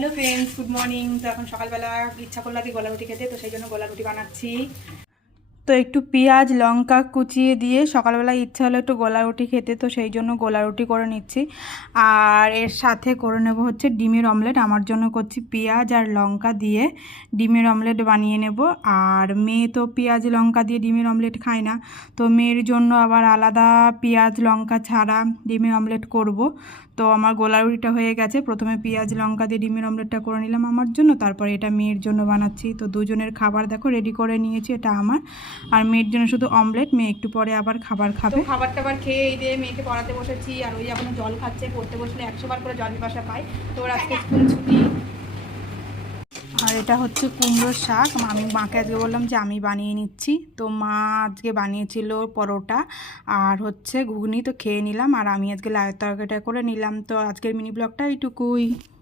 Hello friends, good morning. তো এখন সকালবেলা ইচ্ছা করলো কি গোলা রুটি খেতে, তো সেই জন্য গোলা রুটি বানাচ্ছি। তো একটু পেঁয়াজ লঙ্কা কুচিয়ে দিয়ে সকালবেলা ইচ্ছা হলো একটু গোলা রুটি খেতে, তো সেই জন্য গোলা রুটি করে নিচ্ছি। আর এর সাথে করে নেব হচ্ছে ডিমের অমলেট। আমার জন্য করছি পেঁয়াজ আর লঙ্কা দিয়ে ডিমের অমলেট বানিয়ে নেব। আর মেয়ে তো পেঁয়াজ লঙ্কা দিয়ে ডিমের অমলেট খায় না, তো মেয়ের জন্য আবার আলাদা পেঁয়াজ লঙ্কা ছাড়া ডিমের অমলেট করব। তো আমার গোলা রুটিটা হয়ে গেছে। প্রথমে পেঁয়াজ লঙ্কা দিয়ে ডিমের অমলেটটা করে নিলাম আমার জন্য, তারপরে এটা মেয়ের জন্য বানাচ্ছি। তো দুজনের খাবার দেখো রেডি করে নিয়েছি, এটা আমার আর মেয়ের জন্য শুধু অমলেট। মেয়ে একটু পরে আবার খাবার খাবে। খাবার টাবার খেয়ে এই দিয়ে মেয়েকে পড়াতে বসেছি। আর ওই এখনো জল খাচ্ছে, পড়তে বসলে 100 বার করে জল পিপাসা পায়। তো ওর আজকে স্কুল ছুটি। আর এটা হচ্ছে কুমড়োর শাক। আমি মাকে আজকে বললাম যে আমি বানিয়ে নিচ্ছি, তো মা আজকে বানিয়েছিল পরোটা আর হচ্ছে ঘুগনি, তো খেয়ে নিলাম। আর আমি আজকে লাউ তরকারিটা করে নিলাম। তো আজকের মিনি ব্লগটা এইটুকুই।